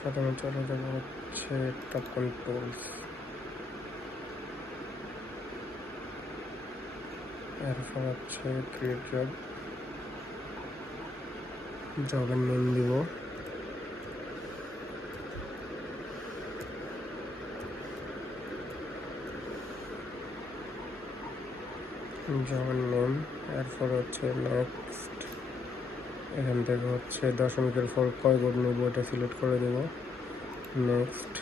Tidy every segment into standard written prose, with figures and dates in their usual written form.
প্রথমে চলে যাবো হচ্ছে টপ কন্ট্রোলস, এরপর হচ্ছে ক্রিয়েট জব, জবের নেম দিব, জবের নেম, এরপর হচ্ছে নেক্সট। এখান থেকে হচ্ছে দশমিকের পর কয় কোড নেব এটা সিলেক্ট করে দেব, নেক্সট।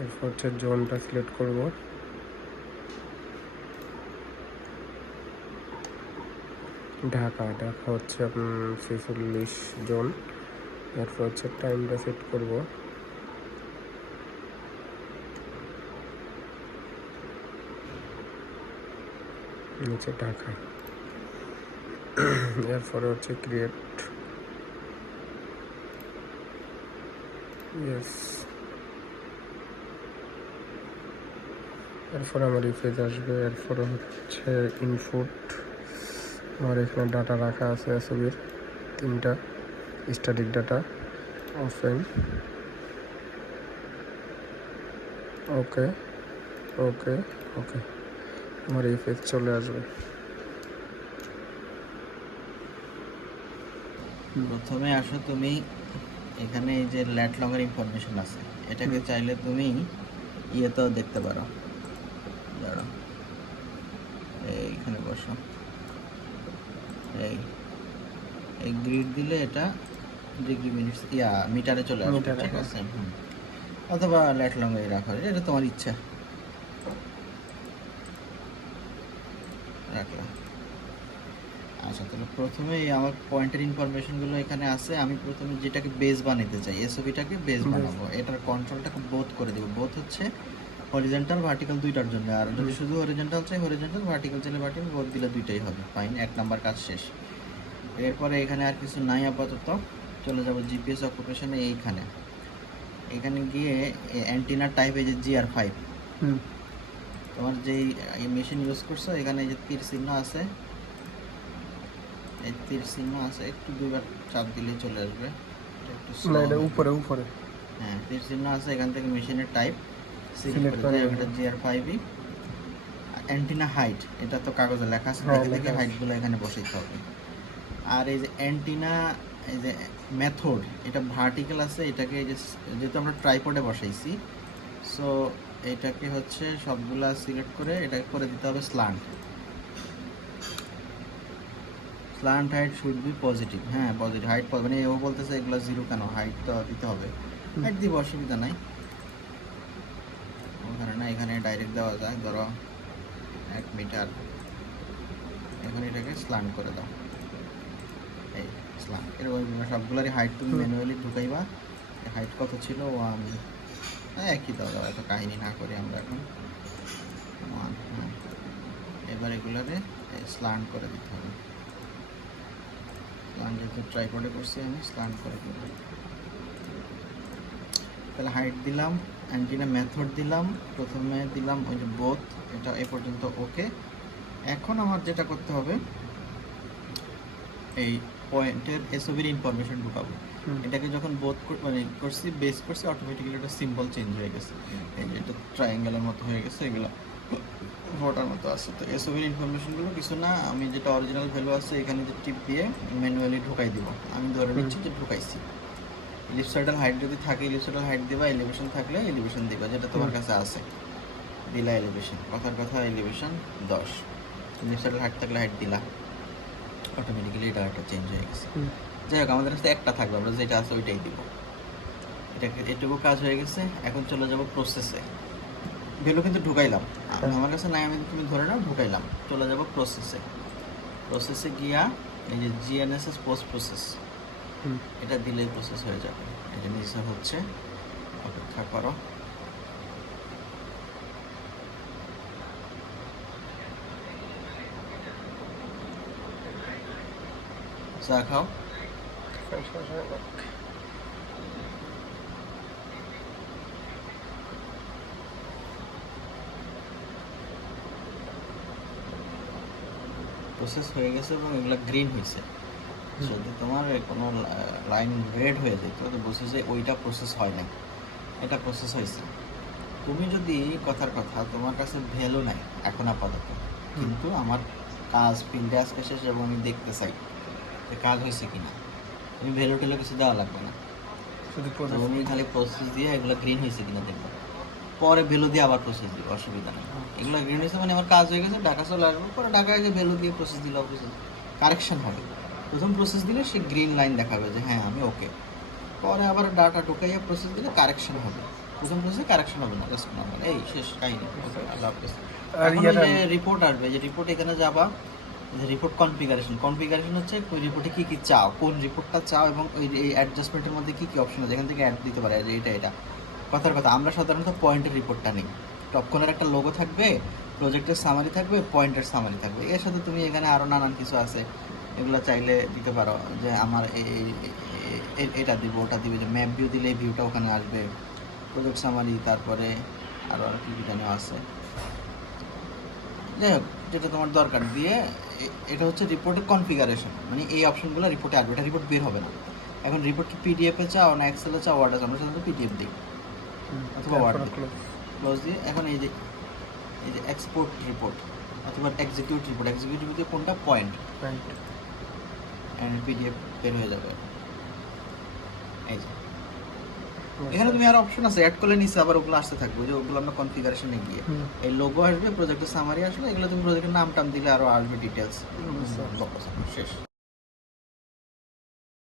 এরপর হচ্ছে জোনটা সিলেক্ট করব, ঢাকা হচ্ছে আপনার 46 জোন। এরপর হচ্ছে টাইমটা সেট করব, নিচে ঢাকা। এরপরে হচ্ছে ক্রিয়েট, ইয়েস। এরপর আমার এই পেজ আসবে। এরপরে হচ্ছে ইনপুট, আমার এখানে ডাটা রাখা আছে এসবির 3টা স্ট্যাটিক ডাটা, ওপেন, ওকে ওকে ওকে, আমার এই পেজ চলে আসবে। প্রথমে আসো তুমি এখানে এই যে ল্যাট লংয়ের ইনফরমেশন আছে, এটাকে চাইলে তুমি ইয়েতেও দেখতে পারো। দাঁড়াও, এইখানে বসো, এই গ্রিড দিলে এটা ডিগ্রি মিনিটস মিটারে চলে আসবে, ঠিক আছে। অথবা ল্যাট লং এ রাখো, এটা তোমার ইচ্ছা, রাখলাম। আচ্ছা, তাহলে প্রথমে আমার পয়েন্টের ইনফরমেশনগুলো এখানে আছে। আমি প্রথমে যেটাকে বেস বানাতে চাই, এসওবিটাকে বেস বানাবো, এটার কন্ট্রোলটাকে বোথ করে দেবো। বোথ হচ্ছে হরিজন্টাল ভার্টিক্যাল দুইটার জন্য, আর যদি শুধু হরিজন্টাল চাই হরিজন্টাল, ভার্টিক্যাল চাইলে ভার্টিক্যাল, বোথ দিলে দুইটাই হবে। ফাইন, 1 নাম্বার কাজ শেষ। এরপরে এখানে আর কিছু নাই আপাতত। চলে যাব জিপিএস অকুপেশনে। এখানে গিয়ে অ্যান্টিনার টাইপ, এই যে GR5, তোমার যেই মেশিন ইউজ করছো, এখানে এই যে তীর চিহ্ন আছে, এই তীর চিহ্ন আছে, একটু 2বার চাপ দিলেই চলে আসবে। এটা উপরে উপরে, হ্যাঁ, তীর চিহ্ন আছে। এখান থেকে মেশিনের টাইপ সিলেক্ট করে দেয়, এটা GR5ই। অ্যান্টিনা হাইট, এটা তো কাগজে লেখা আছে, দেখে হাইটগুলো এখানে বসাইতে হবে। আর এই যে অ্যান্টিনা, এই যে মেথড, এটা ভার্টিক্যাল আছে, এটাকে এই যে যেহেতু আমরা ট্রাইপডে বসাইছি, সো এটাকে হচ্ছে সবগুলা সিলেক্ট করে এটাকে করে দিতে হবে slant. Slant height should be positive, হ্যাঁ পজিটিভ হাইট, মানে ও বলতেছে এগুলো 0 কেন, হাইট তো দিতে হবে। হাইট দিব, অসুবিধা নাই, ওখানে না, এখানে ডাইরেক্ট দেওয়া যায়। ধরো 1 মিটার, এখন এটাকে স্ল্যান্ট করে দাও, এই স্ল্যান্ট। এরকম সবগুলারই হাইট তুমি ম্যানুয়ালি ঢুকাইবা। হাইট কত ছিল? 1, একই দাও, এত কাহিনী না করি আমরা এখন। 1, হ্যাঁ। এবার এগুলারে স্ল্যান্ট করে দিতে হবে। স্ল্যান্ট যেহেতু ট্রাইপডে করছি আমি, স্ল্যান্ট করে দেব। তাহলে হাইট দিলাম, অ্যান্টিনা মেথড দিলাম, প্রথমে দিলাম ওই যে বোথ, এটা এ পর্যন্ত ওকে। এখন আমার যেটা করতে হবে, এই পয়েন্টের এসওবির ইনফরমেশন ঢুকাবো। এটাকে যখন বোথ মানে করছি, বেস করছি, অটোমেটিক্যালি একটা সিম্বল চেঞ্জ হয়ে গেছে। এই যে এটা ট্রায়াঙ্গেলের মতো হয়ে গেছে, এগুলো ভোটার মতো আছে। তো এসওবির ইনফরমেশনগুলো কিছু না, আমি যেটা অরিজিনাল ভ্যালু আছে এখানে যে টিপ দিয়ে ম্যানুয়ালি ঢুকাই দিব। আমি ধরে নিচ্ছি যে ঢুকাইছি। ইলিপসয়েডাল হাইট যদি থাকে ইলিপসয়েডাল হাইট দিবা, এলিভেশন থাকলে এলিভেশন দিবা, যেটা তোমার কাছে আছে, দিলা এলিভেশন। কথার কথা এলিভেশন 10, ইলিপসয়েডাল হাইট থাকলে হাইট দিলা, অটোমেটিক্যালি ডাটা চেঞ্জ হয়ে গেছে। যাই হোক, আমাদের কাছে একটা থাকবে, আমরা যেটা আছে ওইটাই দিব। এটাকে এটুকু কাজ হয়ে গেছে। এখন চলে যাব প্রসেসে। ভ্যালু কিন্তু ঢুকাইলাম, আমার কাছে নাই, আমি তুমি ধরে নাও ঢুকাইলাম। চলে যাব প্রসেসে। প্রসেসে গিয়া এই যে GNSS পোস্ট প্রসেস, এটা দিলেই প্রসেস হয়ে যাবে। এটা নিচে হচ্ছে, অপেক্ষা করো। চা খাও। প্রসেস হয়ে গেছে এবং এগুলো গ্রিন হয়েছে। যদি তোমার কোনো লাইন রেড হয়ে যেত তো বুঝছো যে ওইটা প্রসেস হয় না, এটা প্রসেস হয়েছে। তুমি যদি কথার কথা তোমার কাছে ভ্যালু নাই এখন আপাতত, কিন্তু আমার কাজ ফিল্ডে আজকে শেষ এবং আমি দেখতে চাই যে কাজ হয়েছে কিনা, তুমি ভ্যালু টেলে কিছু দেওয়া লাগবে না, শুধু তুমি খালি প্রসেস দিয়ে এগুলো গ্রিন হয়েছে কিনা দেখবে, পরে ভ্যালু দিয়ে আবার প্রসেস দিবে, অসুবিধা নেই। এগুলো গ্রিন হয়েছে মানে আমার কাজ হয়ে গেছে, ঢাকা চলে আসবে, পরে ঢাকায় যে ভ্যালু দিয়ে প্রসেস দিলে অফিসে কারেকশন হবে। প্রথম প্রসেস দিলে সে গ্রিন লাইন দেখাবে যে হ্যাঁ আমি ওকে, পরে আবার ডাটা ঢুকাইয়া প্রসেস দিলে কারেকশন হবে। প্রথম প্রসেসে কারেকশন হবে না, জাস্ট নর্মাল এই শেষ কাহিনী। আল্লাহ হাফেজ। আর এখন ইয়াটা যে রিপোর্ট আসবে, যে রিপোর্ট এখানে যাবা, যে রিপোর্ট কনফিগারেশন, কনফিগারেশন হচ্ছে ওই রিপোর্টে কী কী চাও, কোন রিপোর্টটা চাও এবং ওই এই অ্যাডজাস্টমেন্টের মধ্যে কী কী অপশন আছে, এখান থেকে অ্যাড দিতে পারে যে এটা কথার কথা। আমরা সাধারণত পয়েন্টের রিপোর্টটা নিই, টপকনের একটা লোগো থাকবে, প্রজেক্টের সামারি থাকবে, পয়েন্টের সামারি থাকবে, এর সাথে তুমি এখানে আরও নানান কিছু আছে, এগুলো চাইলে দিতে পারো যে আমার এটা দিব ওটা দিবে, যে ম্যাপ ভিউ দিলে এই ভিউটা ওখানে আসবে, প্রজেক্ট সামারি, তারপরে আরও আর কী জানো আছে, যাই হোক যেটা তোমার দরকার দিয়ে এটা হচ্ছে রিপোর্টের কনফিগারেশন, মানে এই অপশনগুলো রিপোর্টে আসবে, এটা রিপোর্ট বের হবে না। এখন রিপোর্ট কি পিডিএফে চাও না এক্সেলে চাও ওয়ার্ডে চাও, আমরা সাধারণত পিডিএফ দিই অথবা ওয়ার্ড দিই, ক্লোজ দিয়ে। এখন এই যে এক্সপোর্ট রিপোর্ট অথবা এক্সিকিউট রিপোর্ট, এক্সিকিউটিভ দিয়ে কোনটা পয়েন্ট অ্যান্ড পিডিএফ বের হয়ে যাবে। এই যে এখানে তুমি আর অপশন আছে অ্যাড করলে নিচে আবার ওগুলো আসতে থাকবে, যে ওগুলো আমরা কনফিগারেশনে গিয়ে এই লোগো আসবে, প্রজেক্টের সামারি আসলে, এগুলো তুমি প্রজেক্টের নাম টাম দিলে আরও আসবে ডিটেলস, শেষ।